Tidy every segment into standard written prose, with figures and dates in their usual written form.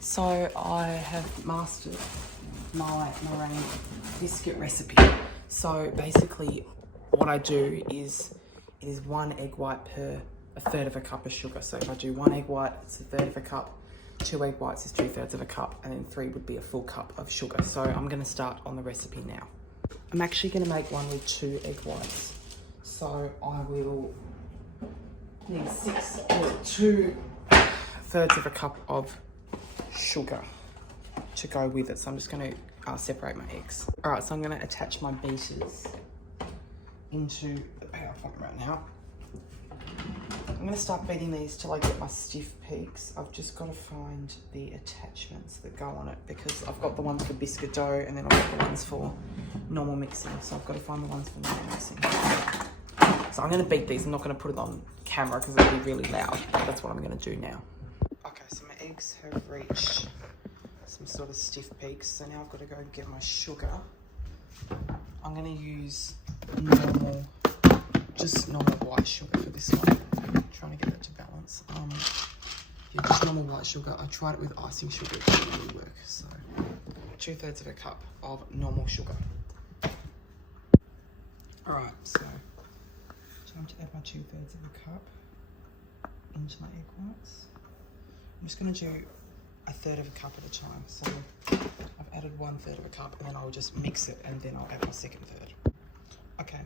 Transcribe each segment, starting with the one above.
So I have mastered my meringue biscuit recipe. So basically what I do is, it is 1 egg white per 1/3 of a cup of sugar. So if I do 1 egg white, it's 1/3 of a cup, 2 egg whites is 2/3 of a cup, and then 3 would be a full cup of sugar. So I'm gonna start on the recipe now. I'm actually gonna make one with 2 egg whites. So I will need 2/3 of a cup of sugar to go with it. So I'm just going to separate my eggs. All right, so I'm going to attach my beaters into the power point right now. I'm going to start beating these till I get my stiff peaks. I've just got to find the attachments that go on it, because I've got the ones for biscuit dough and then I've got the ones for normal mixing. So I've got to find the ones for normal mixing. So I'm going to beat these. I'm not going to put it on camera because it'll be really loud. But that's what I'm going to do now. Okay, so my eggs have reached some sort of stiff peaks. So now I've got to go and get my sugar. I'm going to use just normal white sugar for this one. I'm trying to get that to balance. Yeah, just normal white sugar. I tried it with icing sugar. It didn't really work. So 2/3 of a cup of normal sugar. All right, so time to add my 2/3 of a cup into my egg whites. I'm just going to do 1/3 of a cup at a time. So I've added 1/3 of a cup, and then I'll just mix it, and then I'll add my second third. Okay,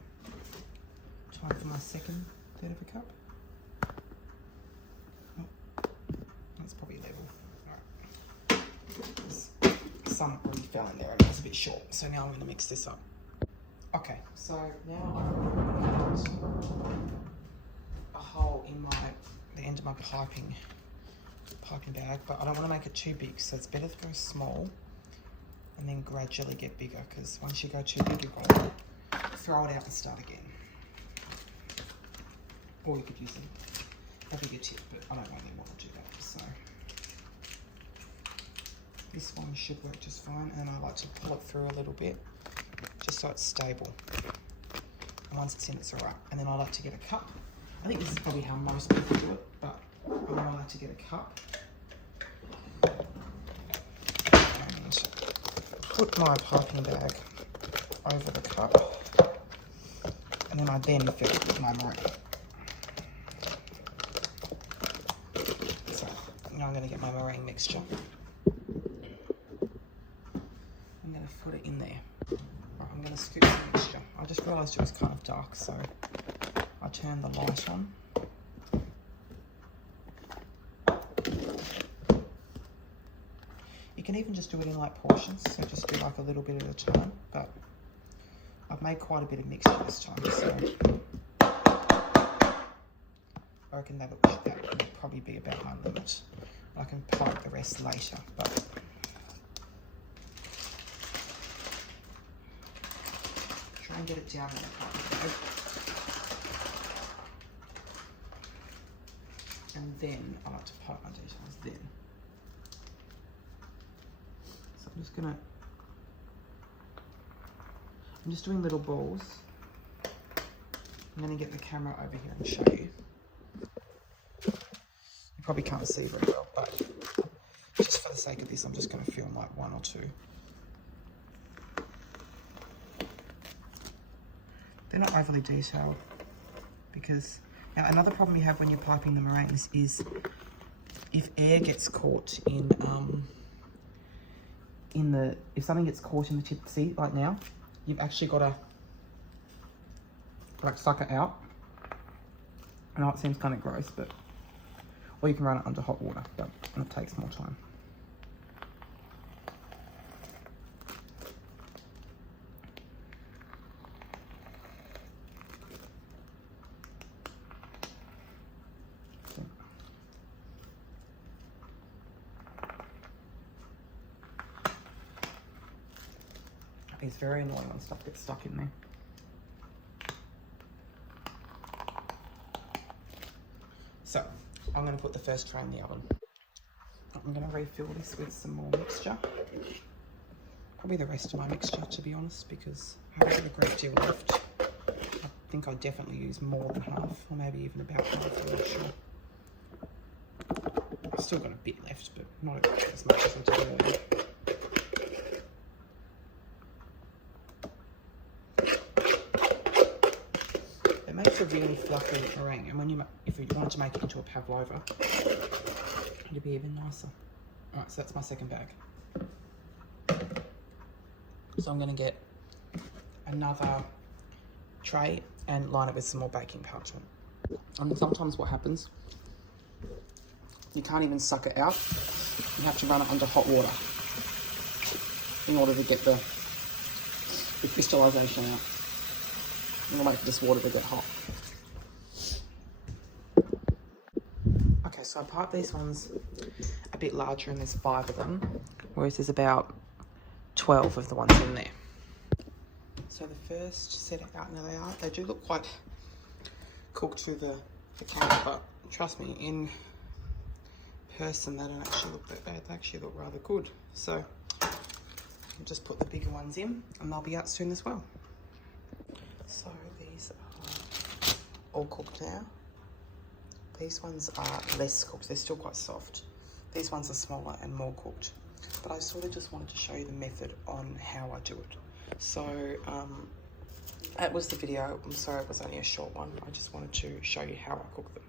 time for my second third of a cup. Oh, that's probably level. All right. Some already fell in there and it was a bit short. So now I'm going to mix this up. Okay, so now I've got a hole in the end of my piping bag, but I don't want to make it too big, so it's better to go small and then gradually get bigger, because once you go too big, you've got to throw it out and start again. Or you could use a bigger tip, but I don't really want to do that. So this one should work just fine, and I like to pull it through a little bit just so it's stable. And once it's in, it's all right. And then I like to get a cup. I think this is probably how most people do it, but I like to get a cup and put my piping bag over the cup, and then I then fill it with my meringue. So now I'm going to get my meringue mixture. I'm going to put it in there. Right, I'm going to scoop the mixture. I just realised it was kind of dark, so I turned the light on. You can even just do it in like portions, so just do like a little bit at a time, but I've made quite a bit of mixture this time, so I reckon that would probably be about my limit. I can pipe the rest later, but try and get it down in the pipe. And then I like to pipe my details then. So I'm just doing little balls. I'm going to get the camera over here and show you. You probably can't see very well, but just for the sake of this, I'm just going to film like 1 or 2. They're not overly detailed, because now another problem you have when you're piping the meringues is if air gets caught if something gets caught in the tip, see, like now, you've actually got to like suck it out. I know it seems kind of gross, but, or you can run it under hot water, but it takes more time. It's very annoying when stuff gets stuck in there. So, I'm going to put the first tray in the oven. I'm going to refill this with some more mixture. Probably the rest of my mixture, to be honest, because I haven't got a great deal left. I think I definitely use more than half, or maybe even about half, I'm not sure. still got a bit left, but not as much as I did earlier. It makes a really fluffy meringue, and when if you wanted to make it into a pavlova, it'd be even nicer. All right, so that's my second bag. So I'm going to get another tray and line it with some more baking parchment. And sometimes what happens, you can't even suck it out. You have to run it under hot water in order to get the crystallization out. I'm gonna wait for this water to get hot. Okay, so I piped these ones a bit larger, and there's 5 of them, whereas there's about 12 of the ones in there. So the first set out, now they do look quite cooked to the camera, but trust me, in person they don't actually look that bad. They actually look rather good. So I'll just put the bigger ones in, and they'll be out soon as well. So these are all cooked now. These ones are less cooked. They're still quite soft. These ones are smaller and more cooked. But I sort of just wanted to show you the method on how I do it. So that was the video. I'm sorry it was only a short one. I just wanted to show you how I cook them.